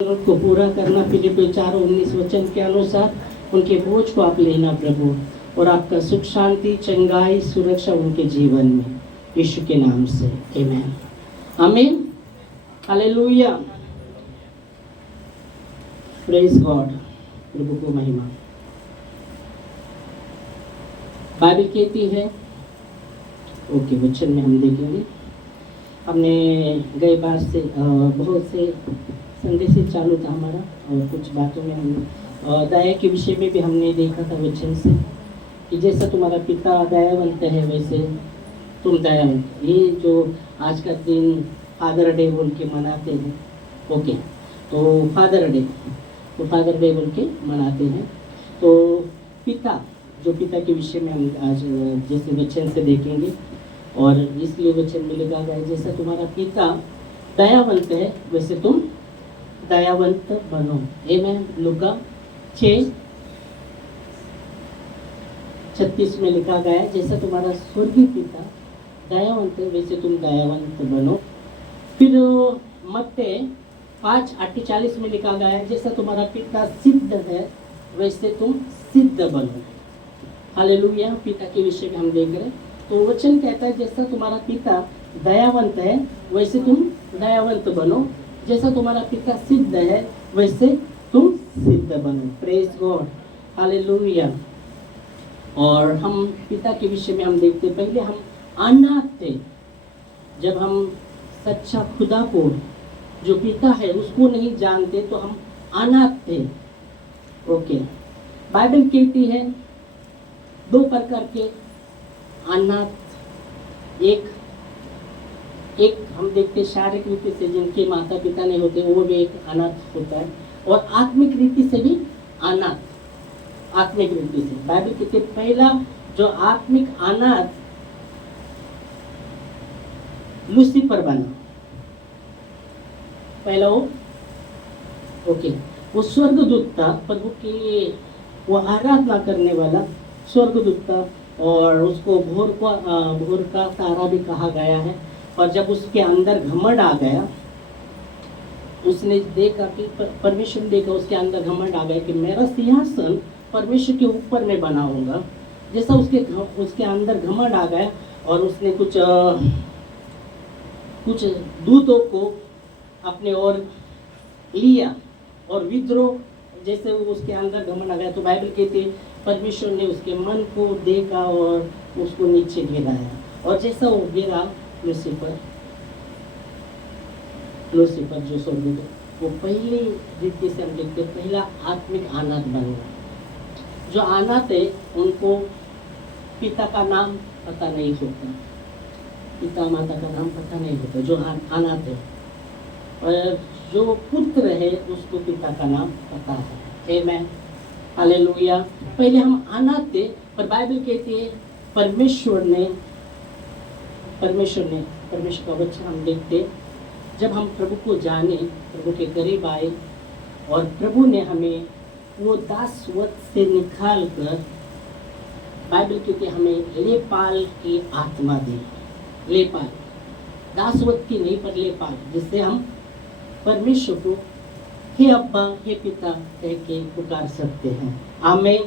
जरूरत को पूरा करना। फिलिपियों 4:19 वचन के अनुसार उनके बोझ को आप लेना प्रभु, और आपका सुख शांति चंगाई सुरक्षा उनके जीवन में, यीशु के नाम से आमीन आमीन हालेलुया प्रेज गॉड। प्रभु को महिमा। बाइबल कहती है, ओके वचन में हम देखेंगे। हमने गए बार से बहुत से संदेश से चालू था हमारा, और कुछ बातों में हमने दया के विषय में भी हमने देखा था वचन से कि जैसा तुम्हारा पिता दयावंत है वैसे तुम दयावंत। ये जो आज का दिन फादर डे बोल के मनाते हैं, ओके तो फादर डे बोल के मनाते हैं। तो पिता, जो पिता के विषय में हम आज जैसे वचन से देखेंगे, और इसलिए वचन में लिखा गया है जैसा तुम्हारा पिता दयावंत है वैसे तुम दयावंत बनो। आमीन। लूका 6:36 में लिखा गया है जैसा तुम्हारा स्वर्गीय पिता दयावंत है वैसे तुम दयावंत बनो। फिर मत्ती 5:48 में लिखा गया है जैसा तुम्हारा पिता सिद्ध है वैसे तुम सिद्ध बनो। हालेलुया। पिता के विषय में हम देख रहे हैं, तो वचन कहता है जैसा तुम्हारा पिता दयावंत है वैसे तुम दयावंत बनो, जैसा तुम्हारा पिता सिद्ध है वैसे तुम सिद्ध बनो। Praise God hallelujah. और हम पिता के विषय में हम देखते, पहले हम अनाथ थे। जब हम सच्चा खुदा को जो पिता है उसको नहीं जानते तो हम अनाथ थे। ओके, बाइबल कहती है दो प्रकार के अनाथ। एक हम देखते शारीरिक रीति से जिनके माता पिता नहीं होते वो भी एक अनाथ होता है, और आत्मिक रीति से भी अनाथ। आत्मिक रीति से बाइबल कहते पहला जो आत्मिक अनाथ लूसीफर बना। पहला वो स्वर्गदूत था, प्रभु की वो आराधना करने वाला स्वर्गदूत था, और उसको भोर का तारा भी कहा गया है। और जब उसके अंदर घमंड आ गया, उसने देखा कि परमेश्वर ने देखा उसके अंदर घमंड आ गया कि मेरा सिंहासन परमेश्वर के ऊपर में बनाऊंगा। जैसा उसके अंदर घमंड आ गया, और उसने कुछ दूतों को अपने ओर लिया और विद्रोह, जैसे उसके अंदर घमंड आ गया तो बाइबल कहती है परमेश्वर ने उसके मन को देखा और उसको नीचे गिराया, और जैसा वो गिरा लूसीफर जो स्वर्गदूत वो पहली रीति से हम देखते पहला आत्मिक अनाथ बन गया। जो अनाथ है उनको पिता का नाम पता नहीं होता, पिता माता का नाम पता नहीं होता जो अनाथ है, और जो पुत्र है उसको पिता का नाम पता है। आमीन हालेलुया। पहले हम अनाथ थे, पर बाइबल कहती है परमेश्वर का वचन हम देखते, जब हम प्रभु को जाने, प्रभु के करीब आए, और प्रभु ने हमें वो दासवत से निकाल कर, बाइबल कहती हमें लेपाल की आत्मा दी। लेपाल, दासवत की नहीं पर लेपाल, जिससे हम परमेश्वर को हे अब्बा हे पिता कह के पुकार सकते हैं। आमीन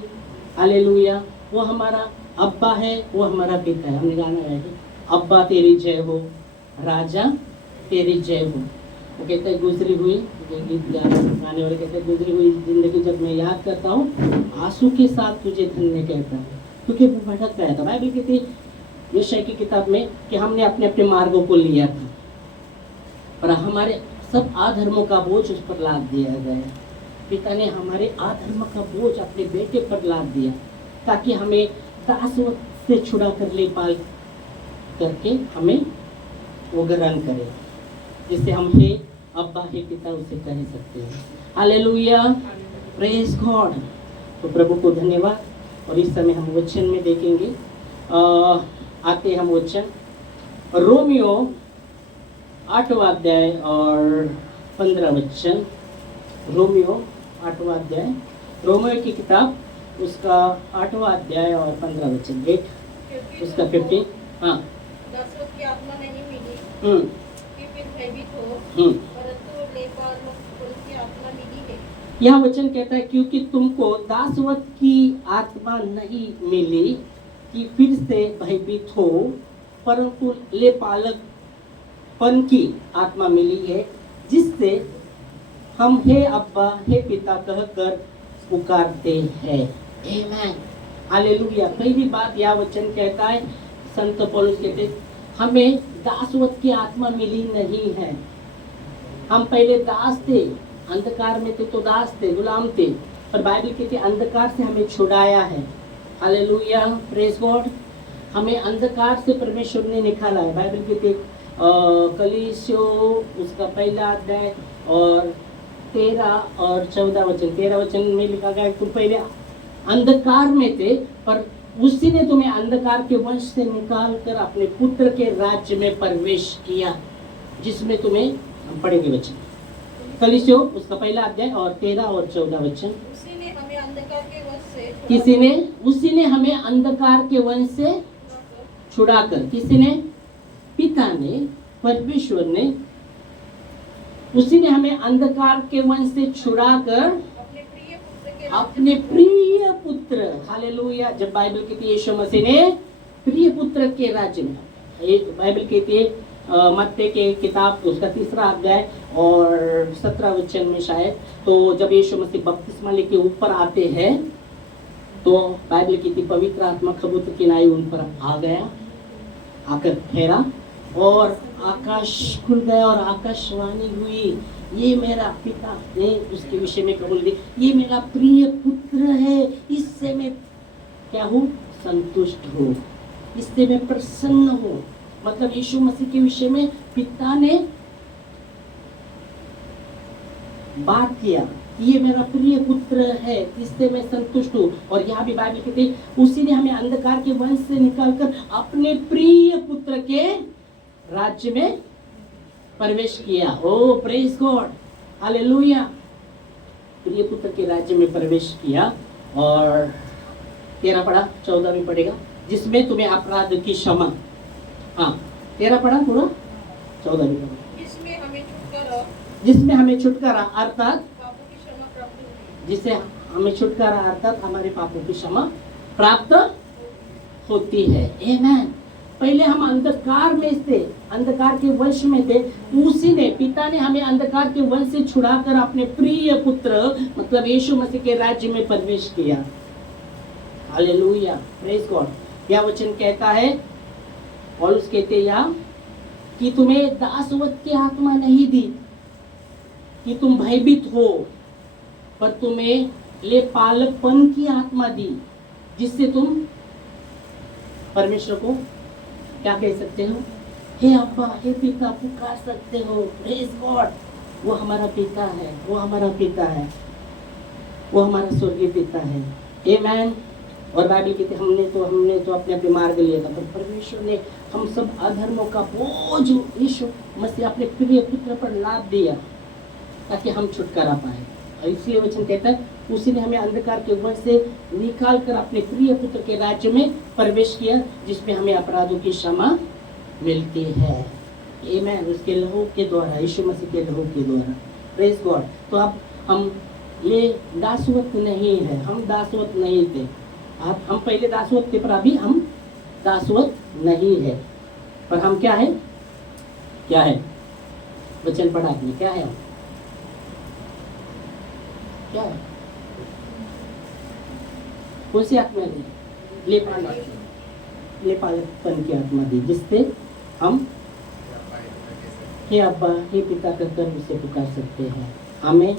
हालेलुया। वो हमारा अब्बा है, वो हमारा पिता है। हमने गाना गाया है अब्बा तेरी जय हो, राजा तेरी जय हो। वो कहते हैं गुजरी हुई, गीत गाने वाले कहते हैं गुजरी हुई जिंदगी जब मैं याद करता हूँ आंसू के साथ तुझे धन्य कहता हूँ, क्योंकि वो भटक गया था। बाइबल कहती है यशायाह की किताब में कि हमने अपने अपने मार्गों को लिया था, और हमारे सब आधर्मों का बोझ उस पर लाद दिया गया। पिता ने हमारे आधर्म का बोझ अपने बेटे पर लाद दिया, ताकि हमें दासवत से छुड़ा कर ले पाल करके हमें वो ग्रहण करे, जिससे हम हे अब्बा हे पिता उसे कह सकते हैं। Hallelujah praise God. तो प्रभु को धन्यवाद। और इस समय हम वचन में देखेंगे, आते हम वचन रोमियो 8वां अध्याय और 15 वचन। रोमियो 8वां अध्याय, रोमियो की किताब उसका 8वां अध्याय और 15 वचन। 8 उसका 15। हाँ, दासवत की आत्मा नहीं मिली कि फिर भयभीत हो, परंतु लेपाल की आत्मा यह वचन कहता है क्योंकि तुमको दासवत की आत्मा नहीं मिली कि फिर से भयभीत हो, परंतु ले पालकपन की आत्मा मिली है, जिससे हम हे अब्बा हे पिता कहकर पुकारते हैं। आमेन, हालेलुया। पहली बात यह वचन कहता है, संत पौलुस कहते हमें दासवत की आत्मा मिली नहीं है। हम पहले दास थे, अंधकार में थे तो दास थे, गुलाम थे, पर बाइबल कहती है अंधकार से हमें छुड़ाया है। Hallelujah, praise God. हमें अंधकार से परमेश्वर ने निकाला है। बाइबल कहती है कलीसियो उसका पहला अध्याय और 13 और 14 वचन, 13 वचन में लिखा गया तुम पहले अंधकार में थे, पर उसी ने तुम्हें अंधकार के वंश से निकाल कर अपने पुत्र के राज्य में प्रवेश किया, जिसमें तुम्हें हम पढ़ेंगे वचन कलीसियो उसका पहला अध्याय और 13 और 14 वचन। उसी ने हमें अंधकार के वंश से उसी ने हमें अंधकार के वंश से छुड़ाकर, किसी ने? पिता ने, परमेश्वर ने, उसी ने हमें अंधकार के वंश से छुड़ाकर अपने प्रिय पुत्र, हालेलुया। जब बाइबल कहती है यीशु मसीह ने प्रिय पुत्र के राज्य में, बाइबल कहती है मत्ती के किताब उसका 3 अध्याय और 17 वचन में शायद, तो जब यीशु मसीह बपतिस्मा लेके ऊपर आते हैं तो बाइबल कहती पवित्र आत्मा कबूतर की नाई उन पर आ गया, आकर ठहरा और आकाश खुल गया और आकाशवाणी हुई, ये मेरा पिता ने उसके विषय में कबूल दी, ये मेरा प्रिय पुत्र है, इससे मैं क्या हूँ? संतुष्ट हूँ, इससे मैं प्रसन्न हूँ। मतलब यीशु मसीह के विषय में पिता ने बात किया, ये मेरा प्रिय पुत्र है, इससे मैं संतुष्ट हूँ। और यहाँ भी बाइबल कहती है उसी ने हमें अंधकार के वंश से निकालकर अपने प्रिय पुत्र के राज्य में प्रवेश किया। ओ प्रेज गॉड, हालेलुया। प्रिय पुत्र के राज्य में प्रवेश किया और 13 पढ़ा, 14 में पढ़ेगा, जिसमें तुम्हें अपराध की क्षमा। हाँ 13 पढ़ा पूरा, 14 में पढ़ा, जिसमें हमें छुटकारा अर्थात जिससे हमें छुटकारा अर्थात हमारे पापों की क्षमा प्राप्त होती है। आमेन। पहले हम अंधकार में थे, अंधकार के वंश में थे, उसी ने, पिता ने हमें अंधकार के वंश से छुड़ाकर अपने प्रिय पुत्र मतलब यीशु मसीह के राज्य में प्रवेश किया। Hallelujah, praise God. यह वचन कहता है, पौलुस कहते हैं कि तुम्हें दासवत की आत्मा नहीं दी कि तुम भयभीत हो, पर तुम्हें ले पालकपन की आत्मा दी, जिससे तुम परमेश्वर को क्या कह सकते हो? हे अब्बा, हे पिता पुकार सकते हो। Praise God. वो हमारा पिता है, वो हमारा पिता है, वो हमारा स्वर्गीय पिता है। आमेन। और बाइबल कहती है हमने तो अपने अपने मार्ग लिया था, पर परमेश्वर ने हम सब अधर्मों का बोझ यीशु मसीह अपने प्रिय पुत्र पर लाद दिया ताकि हम छुटकारा पाए। और इसलिए वचन कहता है उसी ने हमें अंधकार के वंश से निकाल कर अपने प्रिय पुत्र के राज्य में प्रवेश किया, जिसमें हमें अपराधों की क्षमा मिलती है। आमेन। उसके लहू के द्वारा, यीशु मसीह के लहू के द्वारा। Praise God. तो अब हम ये दासवत नहीं है, हम दासवत नहीं थे। हम पहले दासवत थे, पर अभी हम दासवत नहीं है। पर हम क्या है? क्या है? वचन पढ़ा आपने, क्या है हम? क्या है? कौन सी आत्मा दी? ले पालकपन की आत्मा दी, जिससे हम हे अब्बा हे पिता कहकर उसे पुकार सकते हैं। हमें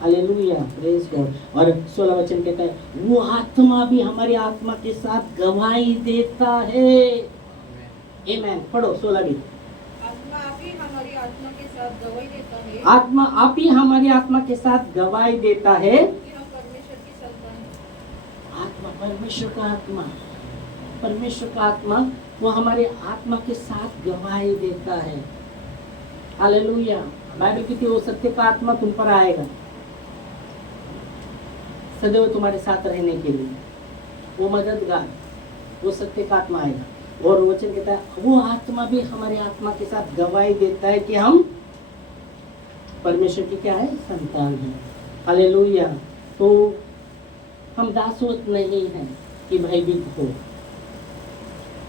हालेलुया, प्रेज गॉड। और 16 वचन कहता है वो आत्मा भी हमारी आत्मा के साथ गवाही देता है। आमेन। पढ़ो 16 भी। आत्मा आप ही हमारी आत्मा के साथ गवाही देता है, आत्मा आप ही हमारी आत्मा के साथ गवाही देता है कि हम परमेश्वर की संतान हैं। आत्मा, परमेश्वर का आत्मा, परमेश्वर का आत्मा वो हमारे आत्मा के साथ गवाही देता है। हालेलुया। बाइबल कहती है वो सत्य का आत्मा तुम पर आएगा सदैव तुम्हारे साथ रहने के लिए, वो मददगार, वो सत्य का आत्मा आएगा। और वचन कहता है वो आत्मा भी हमारे आत्मा के साथ गवाही देता है कि हम परमेश्वर की क्या है? संतान है। हालेलुया। तो हम दासवत नहीं हैं कि भयभीत हो।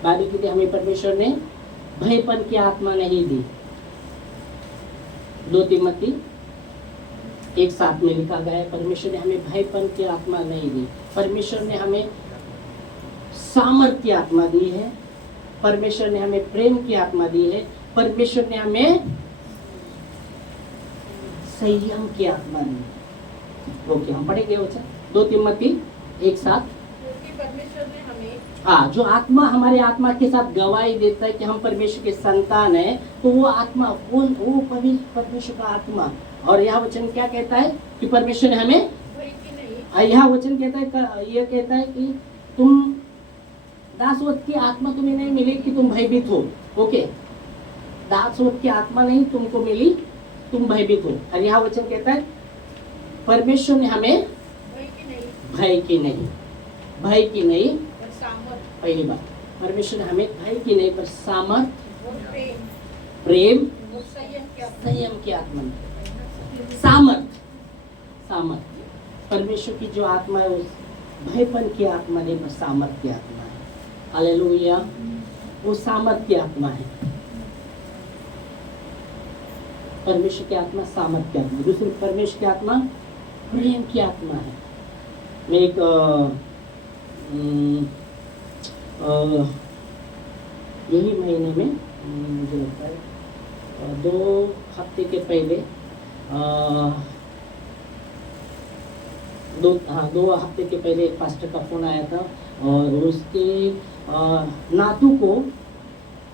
बाइबल कहती है हमें परमेश्वर ने भयपन की आत्मा नहीं दी। 2 तिमोथी 1:7 में लिखा गया है परमेश्वर ने हमें भयपन की आत्मा नहीं दी। परमेश्वर ने हमें सामर्थ्य की आत्मा दी है। परमेश्वर ने हमें प्रेम की आत्मा दी है। परमेश्वर ने हमें संयम की आत्मा दी है। ओके, हम पढ़ेंगे वचन 2 तिमोथी 1:7। क्योंकि परमेश्वर ने हमें हाँ, जो आत्मा हमारे आत्मा के साथ गवाही देता है कि हम परमेश्वर के संतान हैं, तो वो आत्मा वो परमेश्वर का आत्मा। और यह वचन क्या कहता है कि परमेश्वर ने हमें भय की नहीं, यह वचन कहता है, यह कहता है कि तुम दासवत की आत्मा तुम्हें नहीं मिली कि तुम भयभीत हो। ओके, दासवत की आत्मा नहीं तुमको मिली, तुम भयभीत हो। और यह वचन कहता है परमेश्वर ने हमें भय की नहीं, भय की नहीं, भय की नहीं। पर सामर्थ पहली बात, परमेश्वर ने हमें भय की नहीं पर सामर्थ, और प्रेम, और संयम की आत्मा दी। सामर्थ परमेश्वर की जो आत्मा है उस भयपन की आत्मा नहीं पर सामर्थ की आत्मा है। हालेलुया, वो सामर्थ की आत्मा है। परमेश्वर की आत्मा सामर्थ की आत्मा। दूसरी परमेश्वर की आत्मा प्रेम की आत्मा है। मैं एक यही महीने में मुझे लगता है 2 हफ्ते के पहले 2 हफ्ते के पहले एक पास्टर का फोन आया था और उसके नातू को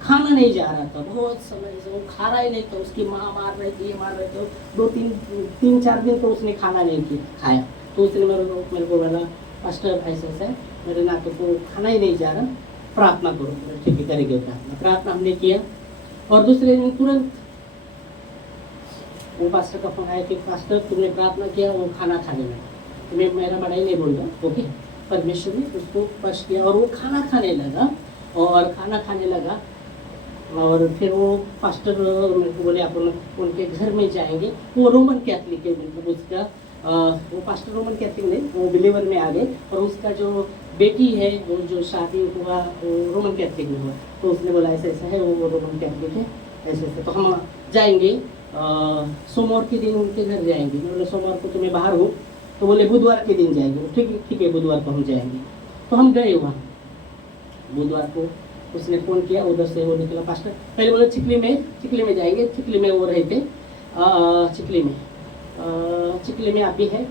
खाना नहीं जा रहा था। बहुत समय से वो खा रहा ही नहीं था। उसकी माँ मार रही थी, ये मार रहे थे। 2-3-4 दिन तो उसने खाना नहीं खाया। तो उसने मेरे को बोला पास्टर ऐसा है, मेरे नातू को खाना ही नहीं जा रहा, प्रार्थना करो। ठीक है, करेंगे प्रार्थना हमने किया। और दूसरे दिन तुरंत वो पास्टर का फोन आया कि पास्टर तुमने प्रार्थना किया, वो खाना खाने लगा। तो मैं मेरा बड़ा ही नहीं बोल रहा। ओके, परमेश्वर ने उसको स्पर्श किया और वो खाना खाने लगा। और फिर वो पास्टर मेरे को बोले आप उनके घर में जाएंगे। वो रोमन कैथलिक है, मतलब उसका वो पास्टर रोमन कैथलिक नहीं, वो बिलीवर में आ गए। और उसका जो बेटी है वो जो शादी हुआ वो रोमन कैथलिक में हुआ। तो उसने बोला ऐसा ऐसा है, वो रोमन कैथलिक है, ऐसे ऐसे। तो हम जाएंगे सोमवार के दिन उनके घर जाएंगे। मैं बोले सोमवार को तो मैं बाहर हूँ। तो बोले बुधवार के दिन जाएंगे। ठीक है, बुधवार को हम जाएंगे। तो हम गए वहाँ बुधवार को। उसने फ़ोन किया, उधर से वो निकला पास्टर। पहले बोले चिखली में जाएंगे। चिखली में वो रहते, चिखली में आप भी है।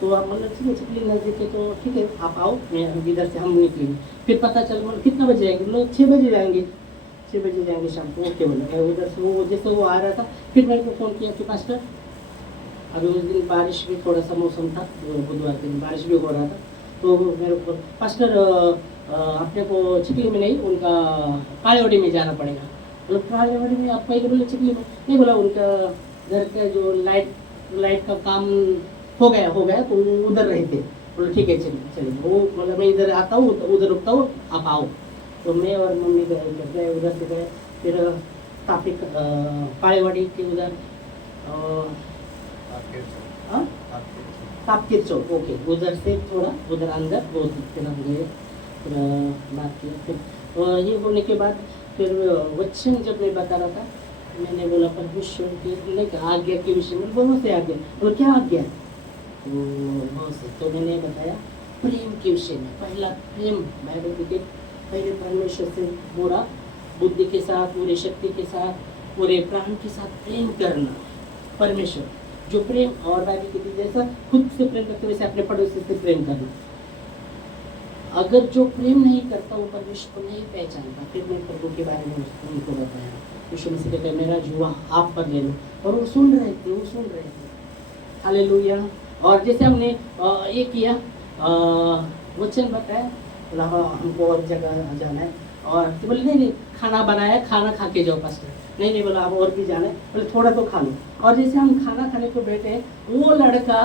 तो आप मतलब ठीक है, चिखली नज़दीक है तो ठीक है आप आओ, मैं इधर से हम निकलेंगे। फिर पता चल बोले कितना बजे जाएंगे? बोले 6 बजे जाएंगे। 6 बजे जाएंगे शाम को। ओके बोले। उधर से वो जैसे वो आ रहा था, फिर मेरे को फ़ोन किया कि पास्टर अभी उस दिन बारिश भी थोड़ा सा मौसम था, बुधवार के दिन बारिश भी हो रहा था। तो मेरे को पास्टर अपने को चिखली में नहीं, उनका कालेवाड़ी में जाना पड़ेगा। बोले कालेवाड़ी में आप पहले बोले चिखली में नहीं। बोला उनका घर का जो लाइट का काम हो गया तो उधर रहते। बोले ठीक है चलिए। वो बोला मैं इधर आता हूँ, उधर रुकता हूँ, आप आओ। तो मैं और मम्मी गए, उधर से गए। फिर काफ़ी कालेवाड़ी के उधर तापकीर चौक। ओके, उधर से थोड़ा उधर अंदर 2-3 हम गए। फिर बात किया। फिर ये होने के बाद फिर वचन जब मैं बता रहा था, मैंने बोला परमेश्वर की आज्ञा के विषय में बहुत से आज्ञा। बोला क्या आज्ञा? तो बहुत से। तो मैंने बताया प्रेम के विषय में। पहला प्रेम, बाइबल के पहले परमेश्वर से पूरा बुद्धि के साथ, पूरी शक्ति के साथ, पूरे प्राण के साथ प्रेम करना। परमेश्वर जो प्रेम, और बाइबल कहती है जैसा खुद से प्रेम करते वैसे अपने पड़ोसी से प्रेम करना। अगर जो प्रेम नहीं करता वो परमेश्वर को नहीं पहचानता। फिर मैं प्रभु के बारे में उनको बताया। यीशु मसीह कहते मेरा जुआ आप पर ले लो। और वो सुन रहे थे। हालेलुया। और जैसे हमने ये किया, वचन बताया, बोला हमको और जगह जाना है। और तो बोले नहीं खाना बनाया, खाना खा के जाओ पास्टर। नहीं बोला अब और भी जाना है। बोले थोड़ा तो खा लो। और जैसे हम खाना खाने को बैठे, वो लड़का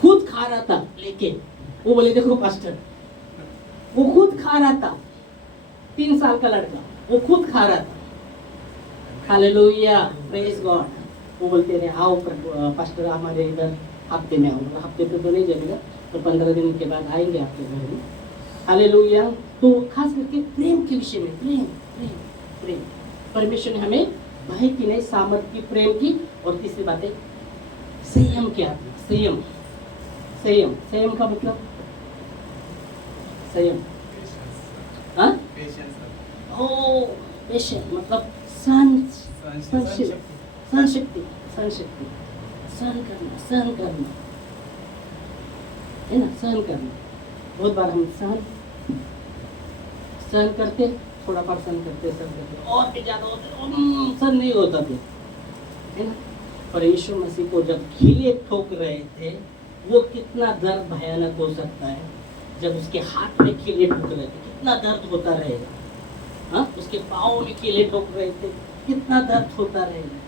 खुद खा रहा था लेके। वो बोले देखो पास्टर, वो खुद खा रहा था। 3 साल का लड़का, वो खुद खा रहा था। Hallelujah, praise God. वो बोलते रहे आओ पास्टर हमारे इधर हफ्ते में आओ, हफ्ते पे तो नहीं जमेगा, तो 15 दिन के बाद आएंगे आपके घर में। हालेलुया। तो खास करके प्रेम के विषय में, प्रेम प्रेम प्रेम, परमेश्वर ने हमें भय की नहीं सामर्थ की, प्रेम की, और तीसरी बात है संयम की आत्मा। संयम, संयम, संयम का मतलब संयम, हाँ, ओ पेशेंस मतलब सहनशील, सहन शक्ति, सहन शक्ति, सहन करना, सहन करना है ना, सहन करना। बहुत बार हम सहन करते, थोड़ा बार सहन करते, और भी ज्यादा होते, सहन नहीं होता थे, है ना। पर यीशु मसीह को जब खीले ठोक रहे थे, वो कितना दर्द भयानक हो सकता है। जब उसके हाथ में खीले ठोक रहे थे, कितना दर्द होता रहेगा। हाँ, उसके पाँव में खीले ठोक रहे थे, कितना दर्द होता रहेगा।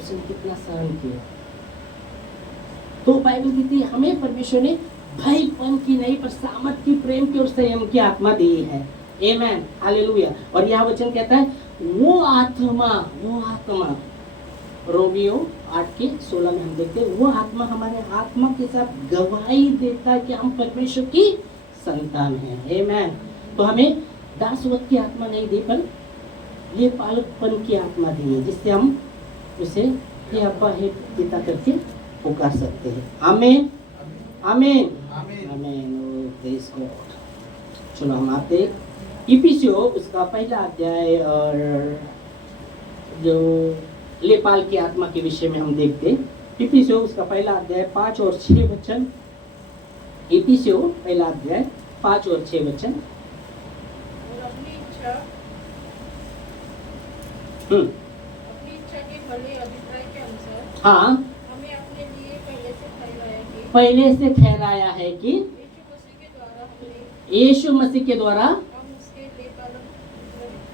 उसने कितना सहन किया। तो बाइबल कहती है हमें परमेश्वर ने भयपन की नहीं पर सामर्थ की, प्रेम की और संयम की आत्मा दी है। आमेन, हालेलुया। और यह वचन कहता है वो आत्मा रोमियो 8:16 में हम देखते हैं, वो आत्मा हमारे आत्मा के साथ गवाही देता है कि हम परमेश्वर की संतान हैं। आमेन। तो हमें दासवत की आत्मा नहीं दी, पर ये पालकपन की आत्मा दी है, जिससे हम उसे हे अब्बा हे पिता करके पुकार सकते हैं। आमीन, आमीन, आमीन। Praise God. चलो हम आते इफिसियों उसका पहला अध्याय और जो लेपाल की आत्मा के विषय में हम देखते हैं। इफिसियों उसका पहला अध्याय 5 और 6 वचन। इफिसियों पहला अध्याय 5 और 6 वचन। और अपनी इच्छा के भले अभिप्राय के अनुसार हाँ, हमें अपने लिए पहले से ठहराया है कि यीशु मसीह के द्वारा हम उसके लेपालक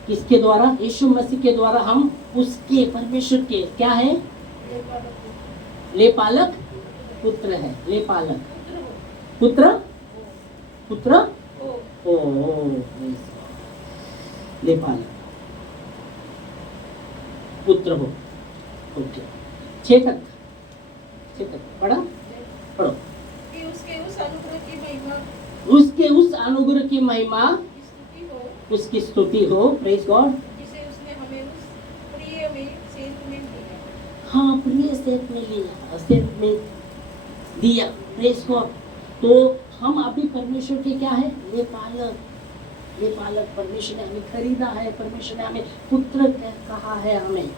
किसके द्वारा? यीशु मसीह के द्वारा हम उसके, परमेश्वर के क्या है? लेपालक पुत्र है। लेपालक पुत्र, पुत्र ओ लेपालक पुत्र हो। ओके, 6 तक पढ़ा, पढ़ो। कि उसके उस अनुग्रह की महिमा, उसके उस अनुग्रह की महिमा, उसकी स्तुति हो। Praise God. जिसे उसने हमें उस प्रिय में सेंत में दिया। हाँ, प्रिय सेंत में लिया, सेंत में दिया। Praise God. तो हम अभी परमेश्वर के क्या है? लेपालक। लेपालक परमेश्वर ने हमें खरीदा है, परमेश्वर ने हमें पुत्र कहा है। हमें,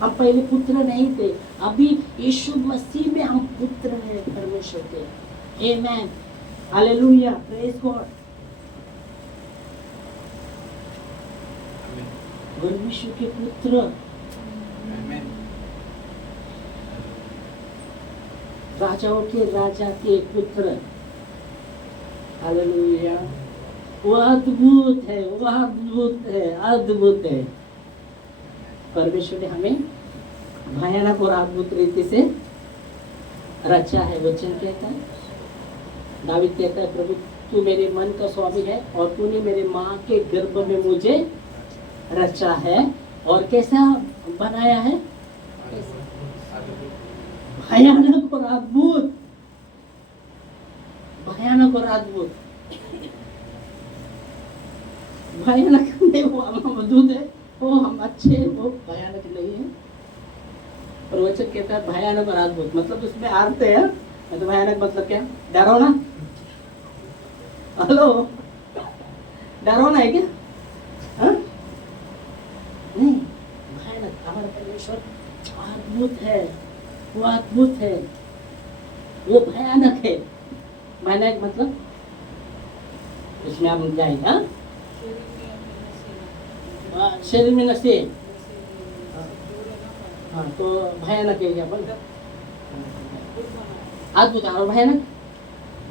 हम पहले पुत्र नहीं थे, अभी यीशु मसीह में हम पुत्र हैं परमेश्वर के। आमेन, हालेलुया, प्रेज गॉड। परमेश्वर के पुत्र, राजाओं के राजा के पुत्र। हालेलुया, वो अद्भुत है, वो अद्भुत है, अद्भुत है। परमेश्वर ने हमें भयानक और अद्भुत रीति से रचा है। वचन कहता है, दावीद कहता है, प्रभु तू मेरे मन का स्वामी है और तूने मेरे माँ के गर्भ में मुझे रचा है। और कैसा बनाया है? भयानक और अद्भुत, भयानक और अद्भुत। भयानक नहीं, वो हम अद्भुत है, वो हम अच्छे, वो भयानक नहीं है। और वचन कहता है भयानक और अद्भुत, मतलब उसमें अर्थ है। तो भयानक मतलब क्या? डरावना। हेलो, डरावना है क्या? हाँ? नहीं, भयानक। हमारा परमेश्वर अद्भुत है, वो अद्भुत है, वो भयानक है। भयानक मतलब इसमें हम जाएंगे। हाँ, शरीर में नसे। हाँ, तो भयानक है क्या? बोल अद्भुत और भयानक।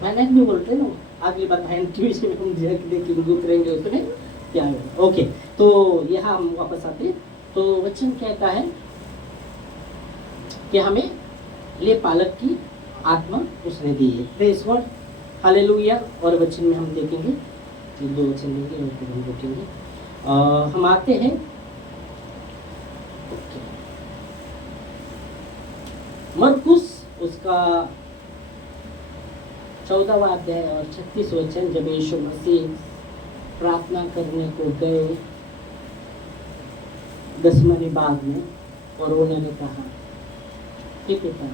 भयानक भी बोलते ना, अगली बार भयानक के विषय में हम देखेंगे, करेंगे उसमें क्या है। ओके, तो यहाँ हम वापस आते। तो वचन कहता है कि हमें लेपालक की आत्मा उसने दी है। Praise God, hallelujah. और वचन में हम देखेंगे, 2 वचन देंगे और फिर हम देखेंगे। हम आते हैं मरकुस उसका 14वां अध्याय और 36 वचन, जब यीशु मसीह प्रार्थना करने को गए गसमनी बाग में और उन्होंने कहा कि पिता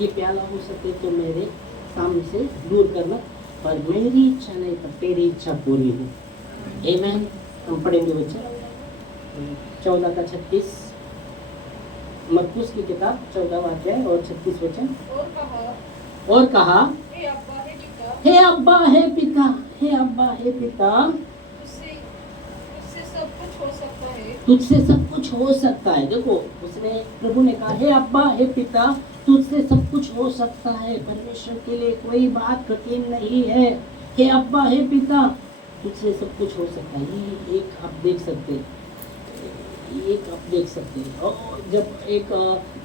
ये प्याला हो सके तो मेरे सामने से दूर करना, पर मेरी इच्छा नहीं पर तेरी इच्छा पूरी हो। आमीन। हम पढ़ेंगे वचन 14 का 36, मरकुस की किताब 14वां अध्याय और 36 वचन। और कहा हे अब्बा हे पिता, हे अब्बा हे पिता, हे अब्बा हे पिता, तुझसे तुझसे सब कुछ हो सकता है। तुझसे सब कुछ हो सकता है। देखो उसने, प्रभु ने कहा हे अब्बा हे पिता, तुझसे सब कुछ हो सकता है। परमेश्वर के लिए कोई बात कठिन नहीं है। हे अब्बा हे पिता, तुझसे सब कुछ हो सकता है। ये एक आप देख सकते हैं, एक आप देख सकते हैं। और जब एक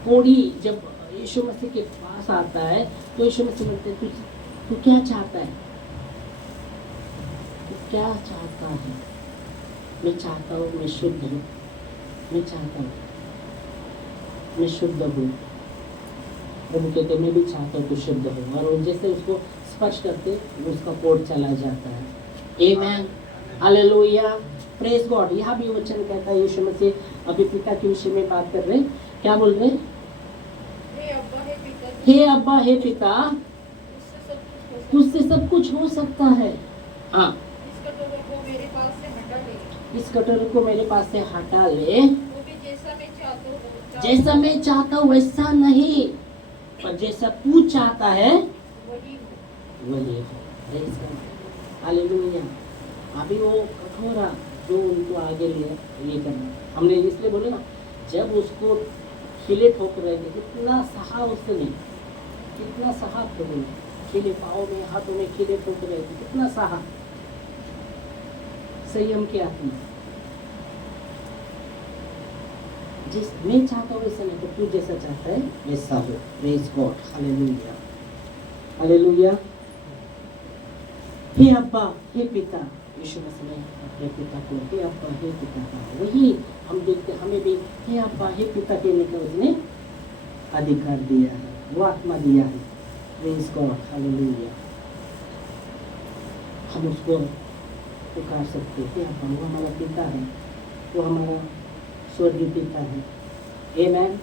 कोढ़ी जब यीशु मसीह के पास आता है तो यीशु मसीह बोलते हैं तू क्या चाहता है, तू क्या चाहता है? मैं चाहता हूँ मैं शुद्ध हूँ, मैं चाहता हूँ मैं शुद्ध हूँ। प्रभु कहते मैं भी चाहता हूँ तू शुद्ध हो। और जैसे उसको स्पर्श करते उसका कोढ़ चला जाता है। आमीन, हालेलुया, प्रेज गॉड। यहाँ भी वचन कहता है यीशु मसीह अभी पिता के विषय में बात कर रहे हैं। क्या बोल रहे हैं? हे अब्बा हे पिता, हे अब्बा हे पिता, तुझसे सब कुछ हो सकता तुझसे सब कुछ हो सकता है। हाँ, है। इस कटोरे को मेरे पास से हटा ले। इस कटोरे को मेरे पास से हटा ले। वो भी जैसा मैं चाहता हूँ, जैसा मैं चाहता हूँ वैसा नहीं, पर जैसा तू चाहता है वही हो। वही हो। Praise God, hallelujah. अभी वो कठोरा जो उनको आगे ये करना, हमने इसलिए बोले ना, जब उसको खिले ठोक रहे थे कितना सहा उसने, कितना सहा प्रभु ने, खिले पाँव में हाथों में खिले ठोक रहे थे, कितना सहा। संयम की आत्मा, जिस मैं चाहता हूँ वैसा नहीं, तो तू जैसा चाहता है वैसा हो। Praise God, hallelujah, hallelujah. हे अब्बा हे पिता, यीशु मसीह ने अपने पिता को हे अब्बा हे पिता कहा। वही हम देखते, हमें भी हे अब्बा हे पिता कहने का उसने अधिकार दिया है, वो आत्मा दिया है। Praise God, hallelujah. हम उसको पुकार सकते हैं, अब्बा, वो हमारा पिता है, वो हमारा स्वर्गीय पिता है। आमीन,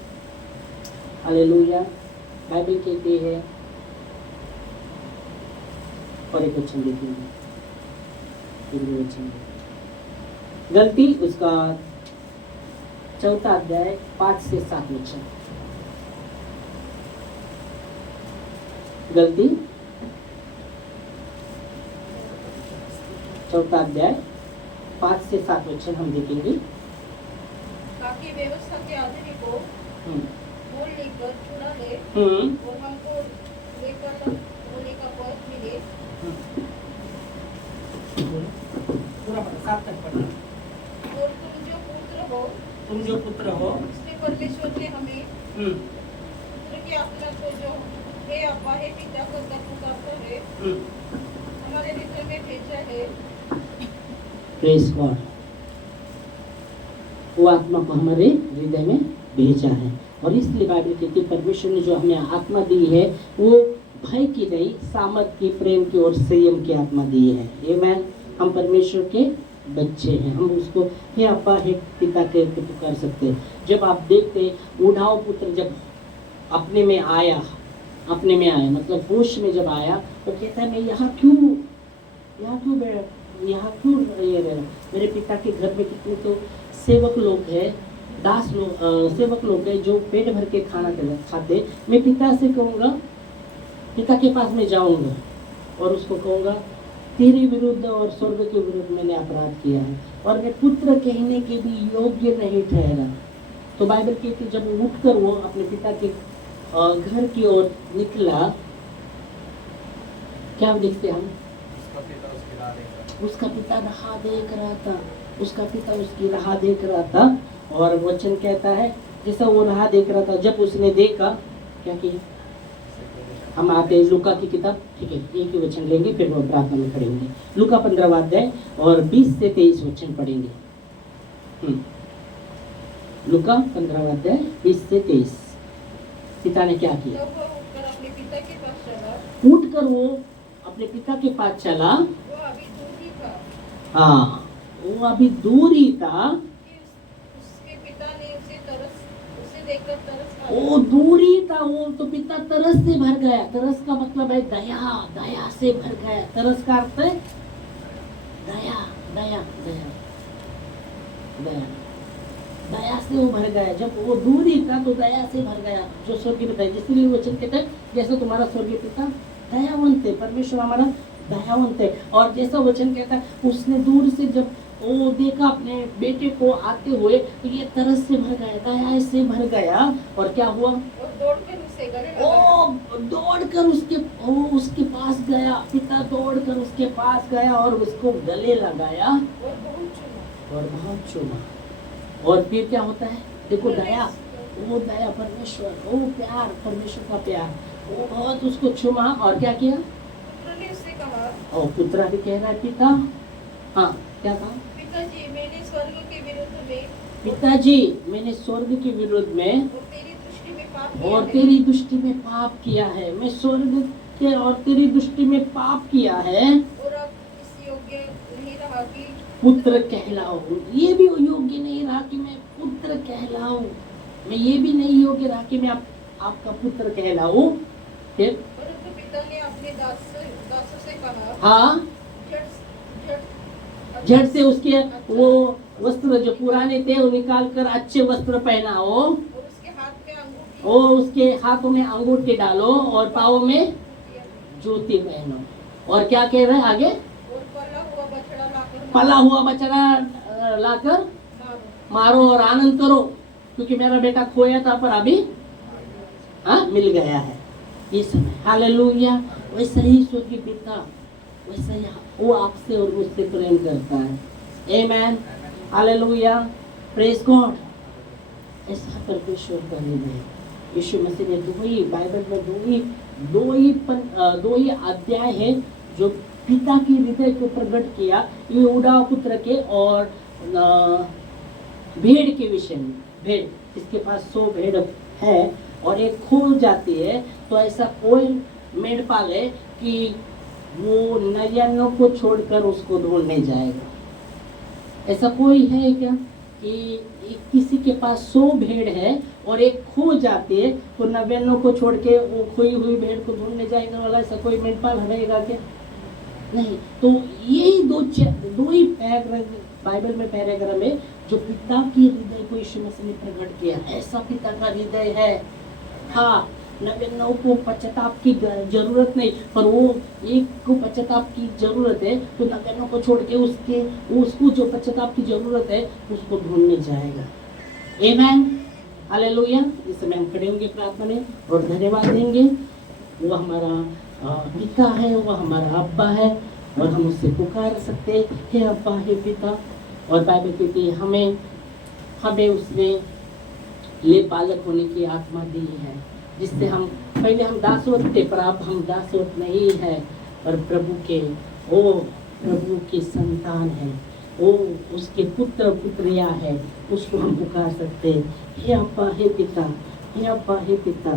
हालेलुया। बाइबल कहती है, और एक वचन देखेंगे, गलती उसका 4 अध्याय 5 से 7 वचन। गलती 4 अध्याय 5 से 7 वचन हम देखेंगे। ताकि व्यवस्था के आदमी को बोल लेकर छुड़ा ले और हमको लेकर होने का पद मिले। पूरा 7 तक पढ़ना। और तुम जो पुत्र हो, इसलिए परमेश्वर ने हमें पुत्र की आत्मा को जो हे अब्बा हे पिता को पुकारता है, हमारे हृदय में भेजा है। प्रेज गॉड, वो आत्मा को हमारे हृदय में भेजा है। और इसलिए बाइबल कहती है परमेश्वर ने जो हमें आत्मा दी है वो भय की नहीं, सामर्थ की, प्रेम की और संयम की आत्मा दी है। आमीन। हम परमेश्वर के बच्चे हैं, हम उसको हे अब्बा हे पिता के पुकार सकते हैं। जब आप देखते उठाओ पुत्र जब अपने में आया मतलब होश में जब आया तो कहता है मैं यहाँ क्यों ये रह, मेरे पिता के घर में कितने तो सेवक लोग हैं, दास लोग, सेवक लोग हैं जो पेट भर के खाना खाते। मैं पिता से कहूँगा, पिता के पास में जाऊँगा और उसको कहूँगा तेरे विरुद्ध और स्वर्ग के विरुद्ध मैंने अपराध किया है और मैं पुत्र कहने के भी योग्य नहीं ठहरा। तो बाइबल कहती जब उठकर वो अपने पिता के घर की ओर निकला, क्या देखते हम? उसका पिता राह देख रहा था, उसका पिता उसकी राह देख रहा था। और वचन कहता है जैसा वो राह देख रहा था, जब उसने देखा क्या किया? हम आते हैं लूका की किताब, ठीक है, एक ही वचन लेंगे फिर वो प्रार्थना में पढ़ेंगे। लूका 15वां अध्याय और 20 से 23 वचन पढ़ेंगे। लूका 15वां अध्याय 20 से 23। पिता ने क्या किया? तब वह उठकर अपने पिता के पास चला। उठकर वो अपने पिता के पास चला। वो अभी दूर ही था हाँ, वो अभी दूर ही था कि उसके पिता ने उसे देखकर तरस खा वो दूर ही था। वो तो पिता तरस से भर गया। तरस का मतलब है दया, दया से भर गया। तरस का अर्थ है दया, दया, दया, दया, दया से वो भर गया। जब वो दूर ही था तो दया से भर गया। जो स्वर्गीय पिता है, जिसलिए वचन कहते हैं जैसा तुम्हारा स्वर्गीय पिता दयावंत है, परमेश्वर हमारा दयावंत है। और जैसा वचन कहता है उसने दूर से जब वो देखा अपने बेटे को आते हुए तो ये तरस से भर गया, दया से भर गया। और क्या हुआ? और दौड़कर उसे गले लगाया। ओ दौड़कर उसके पास गया। पिता दौड़कर उसके पास गया और उसको गले लगाया और बहुत चूमा। और फिर क्या होता है? देखो दया, वो दया परमेश्वर, वो प्यार, परमेश्वर का प्यार, वो बहुत उसको चूमा। और क्या किया? पुत्र ने उससे कहा, और पुत्रा भी कह रहा है पिता, हाँ क्या कहा? पिताजी मैंने स्वर्ग के विरुद्ध में पिताजी मैंने स्वर्ग के विरुद्ध में और तेरी दृष्टि में पाप किया और है। तेरी दृष्टि में पाप किया है। मैं स्वर्ग के और तेरी दृष्टि में पाप किया है और अब इस योग्य नहीं रहा कि पुत्र कहलाऊं। ये भी योग्य नहीं रहा कि मैं पुत्र कहलाऊं। मैं ये भी नहीं योग्य रहा कि मैं आपका पुत्र कहलाऊं। फिर परंतु पिता ने अपने दासों से कहा, हाँ, झट से उसके वो वस्त्र जो पुराने थे वो निकाल कर अच्छे वस्त्र पहनाओ और उसके हाथ में अंगूठी और उसके हाथों में अंगूठी डालो और पाँव में जूती पहनो। और क्या कह रहे हैं आगे? और पला हुआ बछड़ा लाकर मारो और आनंद करो, क्योंकि मेरा बेटा खोया था पर अभी मिल गया है। ये समय हालेलुया। वैसा ही स्वर्गीय पिता, वैसा ही वो आपसे और मुझसे प्रेम करता है। आमेन, हालेलुया, प्रेज गॉड। ऐसा परमेश्वर का हृदय। यीशु मसीह ने बाइबल में दो ही अध्याय है जो पिता की हृदय को प्रकट किया, यहूदा पुत्र के और भेड़ के विषय में। भेड़, इसके पास 100 भेड़ है और एक खो जाती है, तो ऐसा कोई मेढ़ पाले कि वो 99 को छोड़कर उसको ढूंढने जाएगा। ऐसा कोई है क्या कि किसी के पास 100 भेड़ है और एक खो जाती है तो 99 को छोड़ के वो खोई हुई भेड़ को ढूंढने जाएगा वाला ऐसा कोई मेंढपाल रहेगा क्या? नहीं। तो यही दो ही बाइबल में पैराग्राफ में जो पिता की हृदय को यीशु मसीह ने प्रकट किया। ऐसा पिता का हृदय है। हाँ, 99 को पश्चाताप की जरूरत नहीं, पर वो एक को पश्चाताप की जरूरत है तो 99 को छोड़ के उसको जो पश्चाताप की जरूरत है उसको ढूंढने जाएगा। आमेन, हालेलुया। इस समय हम खड़े होंगे प्रार्थना में और धन्यवाद देंगे। वो हमारा पिता है, वो हमारा अब्बा है और हम उससे पुकार सकते हैं अब्बा हे पिता। और बाइबल कहती है हमें उसने ले पालक होने की आत्मा दी है, जिससे हम पहले हम दासवत थे पर अब हम दासवत नहीं है और प्रभु की संतान है, वो उसके पुत्र पुत्रिया है, उसको हम पुकार सकते हैं हे अब्बा हे पिता, हे अब्बा हे पिता।